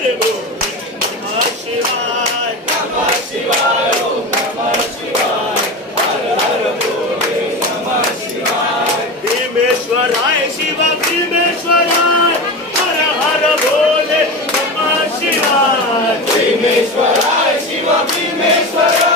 हर बोले नमः शिवाय नमः शिवाय ओम नमः शिवाय हर हर बोले नमः शिवाय भीमेश्वराय शिव भीमेश्वराय हर हर बोले नमः शिवाय भीमेश्वराय शिव भीमेश्वराय